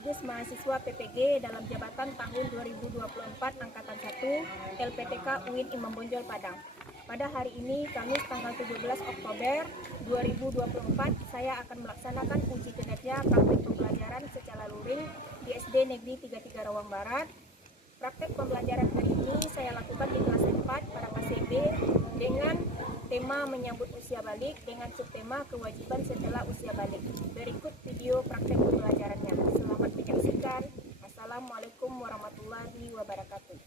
sekaligus mahasiswa PPG dalam jabatan tahun 2024 Angkatan 1 LPTK UIN Imam Bonjol Padang. Pada hari ini, Kamis tanggal 17 Oktober 2024, saya akan melaksanakan uji kinerja praktik pembelajaran secara luring di SD Negeri 33 Rawang Barat. Praktek pembelajaran hari ini saya lakukan di kelas 4 para KCB dengan tema menyambut usia balik dengan subtema kewajiban setelah usia balik. Berikut video praktek pembelajarannya. Selamat menyaksikan. Assalamualaikum warahmatullahi wabarakatuh.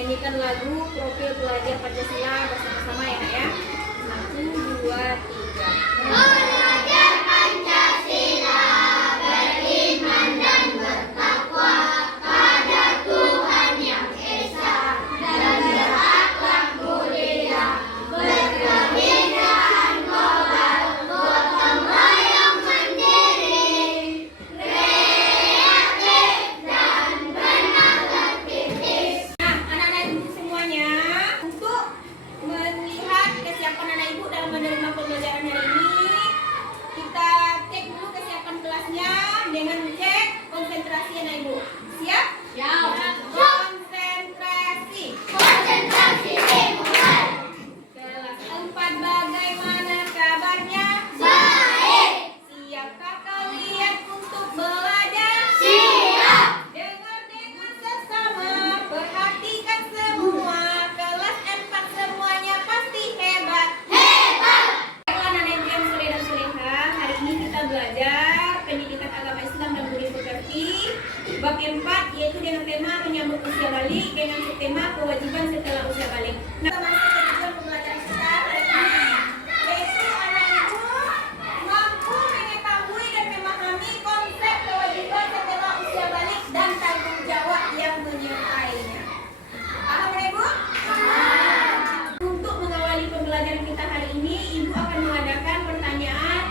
menyanyikan lagu Profil Pelajar Pancasila bersama-sama ya Nak ya. 1, 2, 3. Belajar Pancasila, beriman dan bertakwa pada Tuhan Yang Esa, dan berakhlak mulia, berkebudayaan global, gotong royong mandiri, kreatif dan bernatif. Nah, anak-anak ibu semuanya, untuk melihat kesiapan anak ibu dalam menerima pembelajaran hari ini, kita cek dulu kesiapan kelasnya dengan cek konsentrasi anak ibu. Siap? Siap. Konsentrasi. Konsentrasi dimulai. Kelas 4, bagaimana kabarnya? Baik. Siapkah kalian untuk belajar? Siap. Dengar dengan sesama, perhatikan semua. Kelas 4 semuanya pasti hebat. Hebat. Baiklah anak ibu yang soleh dan solehah, hari ini kita belajar pendidikan agama Islam dan budi pekerti bab 4, yaitu dengan tema menyambut usia balik dengan subtema kewajiban setelah usia balik. Nah, kita masuk ke tujuan pembelajaran kita hari ini, yaitu anak ibu mampu mengetahui dan memahami konsep kewajiban setelah usia balik dan tanggung jawab yang menyertainya. Paham anak ibu? Untuk mengawali pembelajaran kita hari ini, Ibu akan mengadakan pertanyaan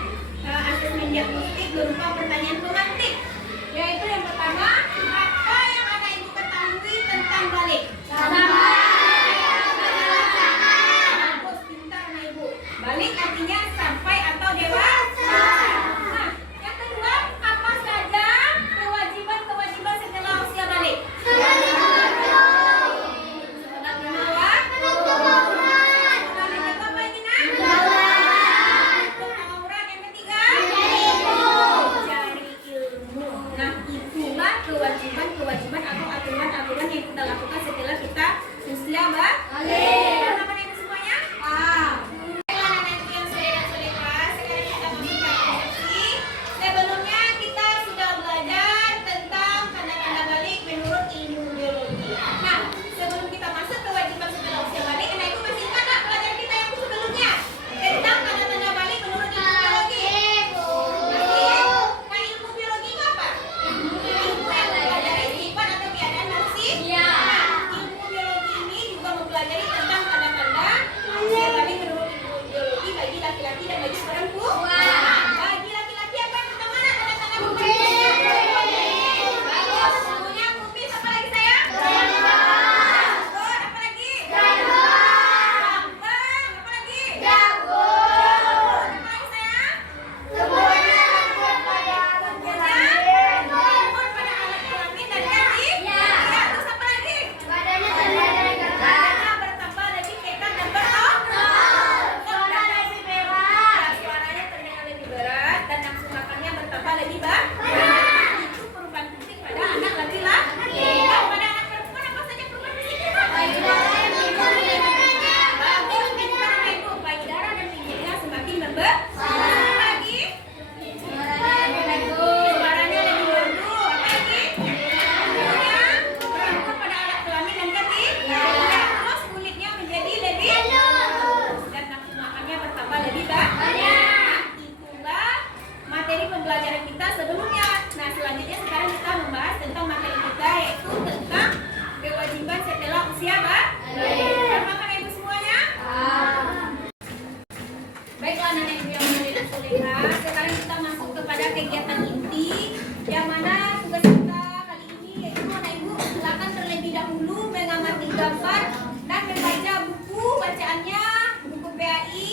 asesmen diagnostik berupa pertanyaan pemantik. Yaitu yang pertama, apa yang anak ibu ketahui tentang balik? Bagus, pintar anak ibu. Balik artinya sampai atau dewasa. Nah, yang kedua, apa saja kewajiban-kewajiban setelah usia balik? Sholat lima waktu. Sholat yang kedua apa lagi, Nak? Tutup aurat. Yang ketiga? Cari ilmu. Nah, itulah kewajiban-kewajiban atau aturan-aturan yang kita lakukan setelah kita usia balik. Paham anak ibu semuanya? Paham. Baiklah anak ibu yang soleh dan solehah, sekarang kita masuk ke persepsi. Sebelumnya kita sudah belajar tentang tanda-tanda balik menurut ilmu biologi. Nah, sebelum kita masuk ke kewajiban setelah usia balik, anak ibu masih ingat nggak pelajaran kita yang sebelumnya tentang tanda-tanda balik menurut ilmu biologi? Masih? Nah, ilmu biologi itu apa? Ilmu yang mempelajari sifat atau keadaan manusia. Nah, ilmu biologi ini juga mempelajari tentang tanda-tanda usia balik menurut ilmu biologi bagi laki-laki dan bagi perempuan. Bagi laki-laki apa yang pertama, Nak? Tanda-tanda pembersihan. Bagus. Semuanya kupis. Apa lagi sayang? Janggut. Apa lagi? Lambang. Apa lagi? Janggut. Apa lagi sayang? Rambut pada alat kelamin dan kaki. Ya. Terus apa lagi? Badannya bertambah lebih kekar dan berotot. Suaranya terdengar lebih berat dan nafsu makannya bertambah lebih banyak. Itu perubahan fisik pada anak laki-laki. Nah, pada anak perempuan apa saja perubahan fisiknya, Pak? Bagus, pintar anak ibu. Baik darah dan pinggirnya semakin membesar. Apa lagi? Suaranya lebih merdu. Apa lagi? Rambut pada alat kelamin dan kaki. Terus kulitnya menjadi lebih halus dan nafsu makannya bertambah lebih banyak. Itulah materi pembelajaran kita sebelumnya. Nah, selanjutnya sekarang kita membahas tentang materi kita, yaitu tentang kewajiban setelah usia balik. Paham ibu semuanya? Baiklah anak ibu yang soleh dan solehah, sekarang kita masuk kepada kegiatan inti, yang mana tugas kita kali ini yaitu anak ibu silakan terlebih dahulu mengamati gambar dan membaca buku bacaannya, buku PAI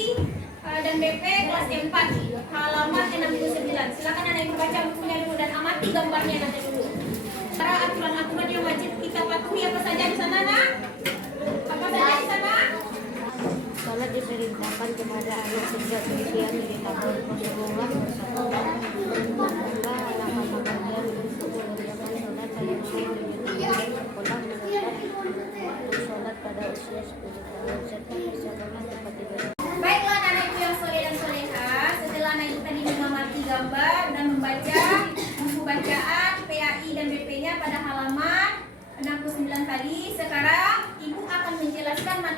dan BP kelas 4 halaman 69. Silakan anak ibu baca bukunya dulu dan amati gambarnya nanti dulu. Para aturan-aturan yang wajib kita patuhi apa saja di sana, Nak? Apa saja di sana? Salat diperintahkan kepada anak sejak usia 7 tahun. Rasulullah bersabda, "Hendaklah anak-anak kalian untuk mengerjakan salat pada usia 7 tahun, sekolah menetap waktu salat pada usia 10 tahun, serta bersabarlah tepat ibadah." Baiklah anak ibu yang soleh dan solehah, setelah anak ibu tadi mengamati gambar dan membaca buku bacaan PAI dan BP-nya pada halaman 69 tadi, sekarang ibu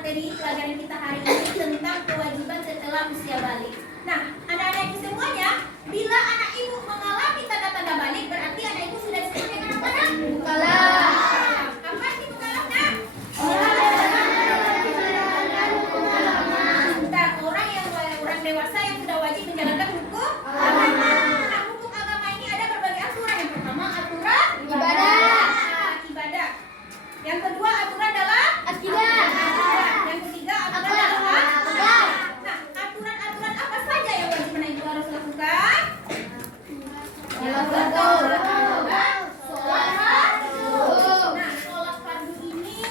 materi pelajaran kita hari ini tentang kewajiban setelah usia balik. Nah, anak-anak ibu semuanya, bila anak ibu mengalami tanda-tanda balik, berarti anak ibu sudah disebut dengan apa, nak? Mukallaf. Apa sih mukallaf, nak? Bentar, orang dewasa yang sudah wajib menjalankan hukum agama. Nah, hukum agama ini ada berbagai aturan. Yang pertama, aturan ibadah. Yang kedua, aturan dalam akidah. Yang ketiga, aturan dalam akhlak. Nah, aturan-aturan apa saja yang wajib anak ibu harus lakukan? Betul. Sholat fardu. Nah, sholat fardu ini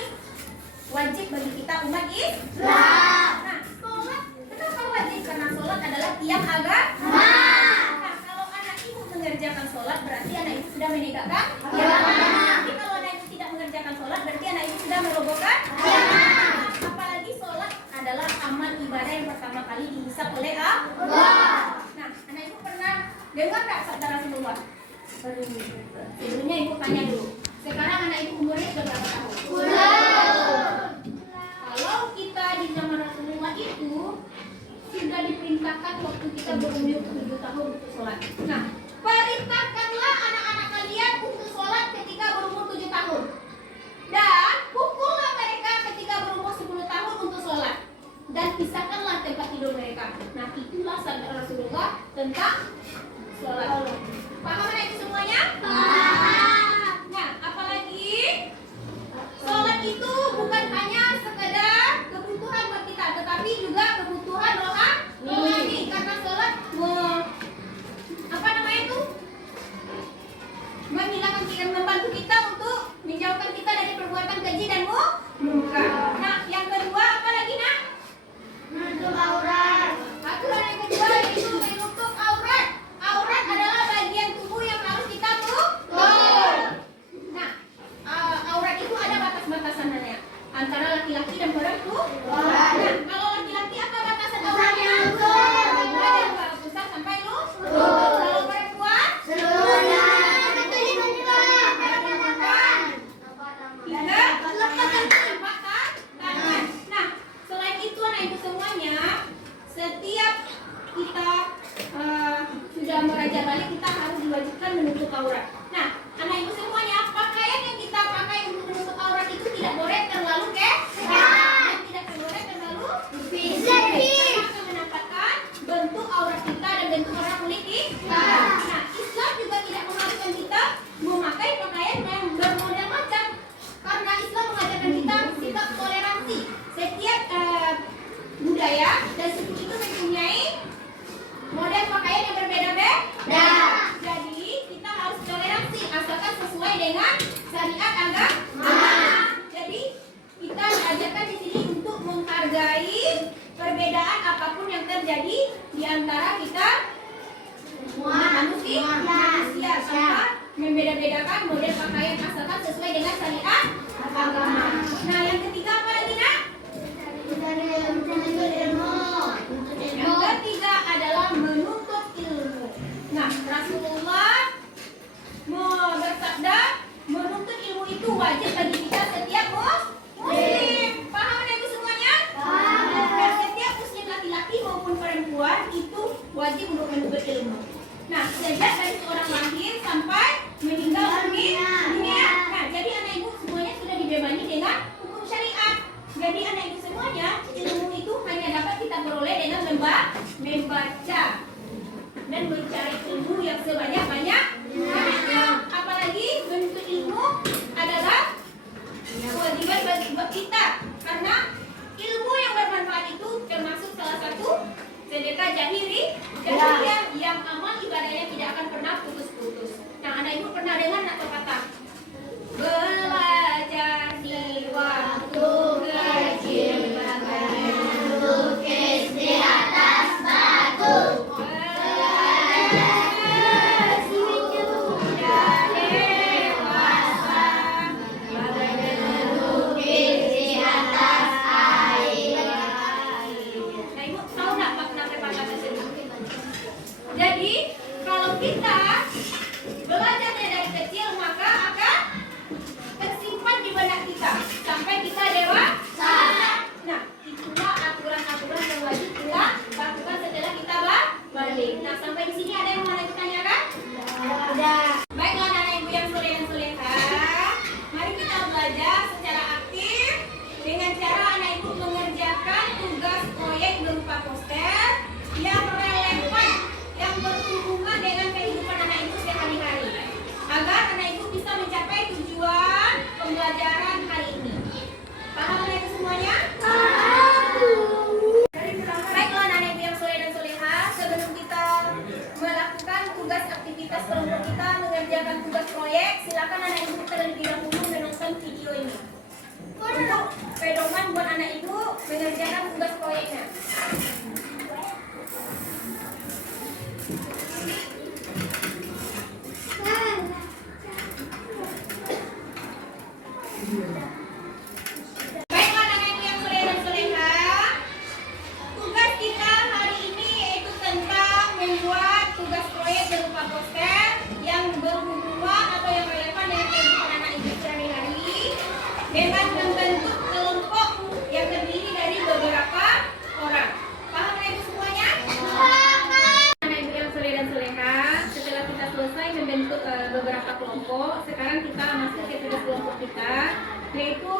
wajib bagi kita umat Islam. Nah, sholat kenapa wajib? Karena sholat adalah tiang agama. Nah, kalau anak ibu mengerjakan sholat, berarti anak ibu sudah menegakkan tiang agama. Tapi kalau anak ibu tidak mengerjakan sholat, berarti anak ibu sudah merobohkan tiang agama. Apalagi sholat adalah amal ibadah yang pertama kali dihisab oleh Allah. Nah, anak ibu pernah dengar nggak sabda Rasulullah? Sebelumnya ibu tanya dulu. Sekarang anak ibu umurnya sudah berapa tahun? Kalau kita di zaman Rasulullah itu sudah diperintahkan waktu kita berumur 7 tahun untuk sholat. Nah, perintahkanlah anak-anak kalian untuk sholat ketika berumur 7 tahun. Dan pukullah mereka ketika berumur 10 tahun untuk sholat. Dan pisahkanlah tempat tidur mereka. Nah, itulah sabda Rasulullah tentang sholat. Paham anak itu semuanya? Nah, apalagi sholat itu bukan hanya sekedar kebutuhan buat kita, tetapi juga kebutuhan rohani. Karena sholat menghilangkan kita, membantu kita untuk menjauhkan kita dari perbuatan keji dan munkar. Nah, yang kedua apa lagi, nak? Menutup aurat. Aturan yang kedua yaitu menutup aurat. Aurat adalah bagian tubuh yang harus kita tutup. Nah, aurat itu ada batas-batasannya antara laki-laki dan perempuan. Nah, kalau laki-laki apa batasan auratnya? Ada yang pusat sampai lutut. Kalau perempuan seluruhnya. Nah, selain itu anak ibu semuanya, setiap kita sudah meraja balik, kita harus diwajibkan menutup aurat. Nah, anak ibu semuanya, pakaian yang kita pakai untuk menutup aurat itu tidak boleh terlalu dan tidak boleh terlalu karena akan menampakkan bentuk aurat kita dan bentuk warna kulit kita. Nah, Islam juga tidak mengharuskan kita memakai pakaian yang bermodel macam, karena Islam mengajarkan kita sikap toleransi. Setiap budaya dan suku itu mempunyai model pakaian yang berbeda-beda. Jadi kita harus toleransi asalkan sesuai dengan syariat agama. Jadi kita diajarkan di sini untuk menghargai perbedaan apapun yang terjadi di antara kita manusia tanpa membeda-bedakan model pakaian asalkan sesuai dengan syariat agama. Nah, yang ketiga apa lagi, nak? Yang ketiga adalah menuntut ilmu. Nah, Rasulullah bersabda, menuntut ilmu itu wajib bagi kita setiap muslim. Paham ibu semuanya? Nah, setiap muslim laki-laki maupun perempuan itu wajib untuk menuntut ilmu. Nah, sejak dari seorang lahir sampai meninggal dunia. Nah, jadi anak ibu semuanya sudah dibebani dengan hukum syariat. Jadi anak ibu semuanya, ilmu itu hanya dapat kita peroleh dengan membaca dan mencari ilmu yang sebanyak-banyaknya. Apalagi menuntut ilmu adalah kewajiban bagi kita, karena ilmu yang bermanfaat itu termasuk salah satu sedekah jahiliyah yang amal ibadahnya tidak akan pernah putus-putus. Nah, anak ibu pernah dengar nggak pepatah? Belajar di waktu kecil bagaikan melukis di atas batu. Belajar sudah dewasa bagaikan melukis di atas air. Nah, ibu tahu nggak makna pepatah tersebut? Jadi kalau kita belajar dari kecil, maka dengan membentuk kelompok yang terdiri dari beberapa orang. Paham Ibu semuanya? Anak Ibu yang soleh dan soleha, setelah kita selesai membentuk beberapa kelompok, sekarang kita masuk ke tugas kelompok kita, yaitu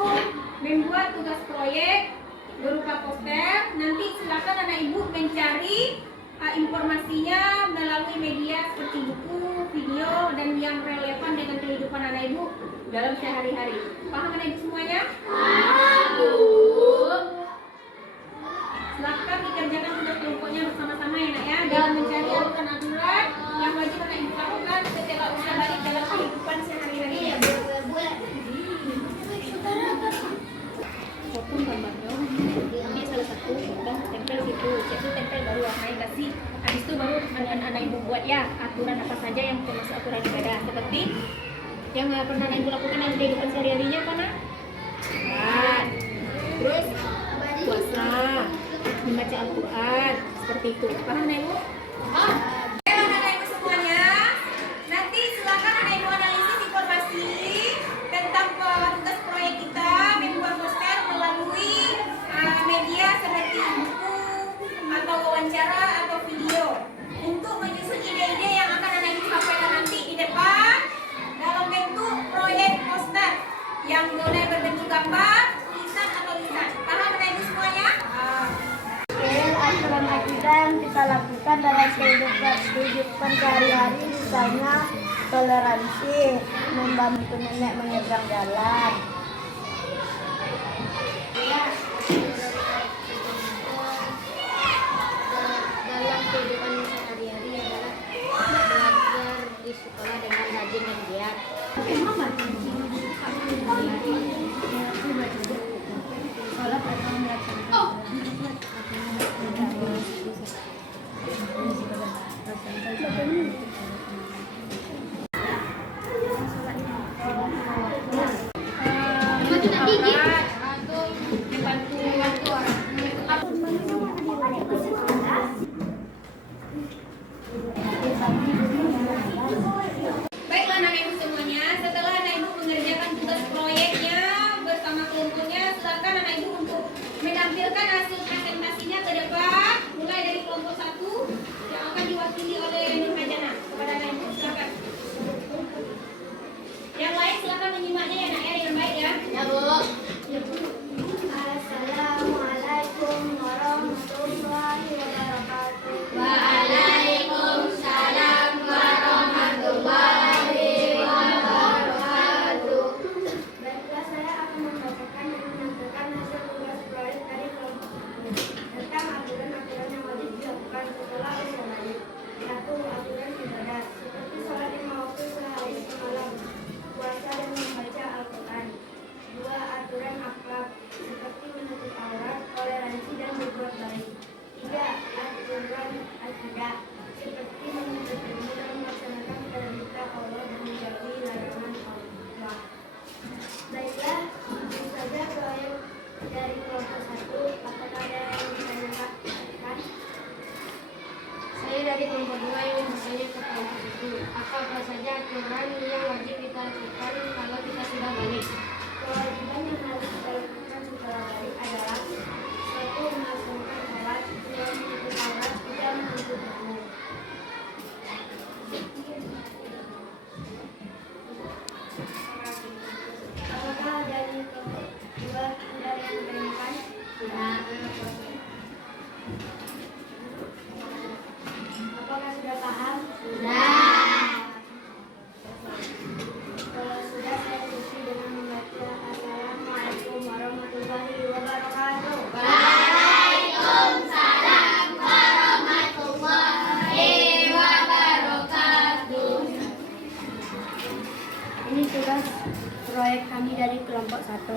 membuat tugas proyek berupa poster. Nanti silakan anak Ibu mencari informasinya melalui media seperti buku, video, dan yang relevan dengan kehidupan anak Ibu dalam sehari-hari. Paham anak Ibu semuanya? Silakan dikerjakan tugas kelompoknya bersama-sama ya nak ya, dalam mencari aturan-aturan yang wajib anak Ibu lakukan setelah usia balik dalam kehidupan sehari-hari. Potong gambarnya, ambil salah satu, potong, tempel situ, itu tempel baru warnai kasih. Habis itu baru anak Ibu buat ya aturan apa saja yang termasuk aturan ibadah, seperti yang pernah anak Ibu lakukan dalam kehidupan sehari-harinya apa nak? Terus puasa, membaca Al-Quran, seperti itu. Paham anak Ibu? Anak Ibu semuanya, nanti silakan anak Ibu analisis informasi tentang tugas proyek kita membuat poster melalui media seperti buku atau wawancara atau video untuk menyusun ide-ide yang akan anak Ibu sampaikan nanti di depan dalam bentuk proyek poster yang boleh berbentuk gambar, tulisan atau lisan. Paham anak Ibu semuanya? Aturan akidah yang kita lakukan dalam kehidupan sehari-hari, misalnya toleransi, membantu nenek menyeberang jalan. Dalam kehidupan sehari-hari adalah belajar di sekolah dengan rajin dan giat. Baiklah anak Ibu semuanya, setelah anak Ibu mengerjakan tugas proyeknya bersama kelompoknya, silakan anak Ibu untuk menampilkan hasil presentasinya ke depan, mulai dari kelompok 1 yang akan diwakili oleh Nur Hajana. Kepada anak Ibu silakan. Yang lain silakan menyimaknya ya nak ya, dengan baik ya. Ya Bu. Assalamualaikum warahmatullahi wabarakatuh. Waalaikumsalam warahmatullahi wabarakatuh. Baiklah, saya akan membacakan dan menampilkan hasil tugas proyek dari kelompok satu tentang aturan-aturan yang wajib dilakukan setelah usia balik. 1. Aturan ibadah seperti sholat 5 waktu sehari semalam, puasa dan membaca Al-Quran. 2. Aturan akhlak seperti menutup aurat, toleransi dan berbuat baik. 3. Aturan akidah seperti menuntut ilmu dan melaksanakan perintah Allah dan menjauhi larangan Allah. Baiklah, itu saja proyek dari kelompok 1. Apakah ada yang bisa dilakukan? Saya dari kelompok 2 yang bertanya ke kelompok 1. Apa saja aturan yang wajib kita lakukan kalau kita sudah balik? Kewajiban yang harus kita lakukan setelah balik adalah 1. Melaksanakan sholat, 2. Menutup aurat, 3. Menuntut ilmu. Apakah dari kelompok 2 ada yang ditanyakan? Apakah sudah paham? Kalau sudah, saya tutupi dengan membaca Assalamualaikum warahmatullahi wabarakatuh. Waalaikumsalam warahmatullahi wabarakatuh. Ini tugas proyek kami dari kelompok 1.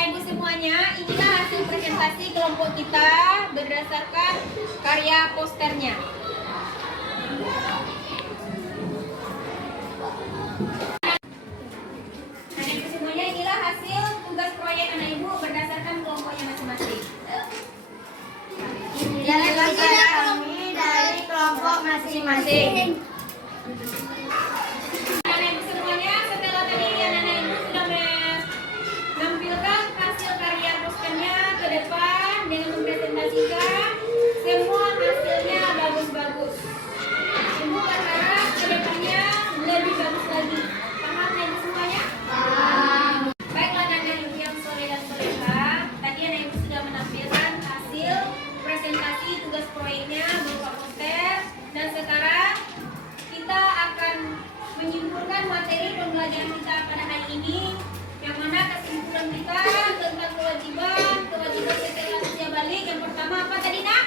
Ibu semuanya, inilah hasil presentasi kelompok kita berdasarkan karya posternya. Anak Ibu semuanya, inilah hasil tugas proyek anak Ibu berdasarkan kelompoknya masing-masing. Inilah pembelajaran kita pada hari ini, yang mana kesimpulan kita tentang kewajiban setelah usia balik. Yang pertama apa tadi nak?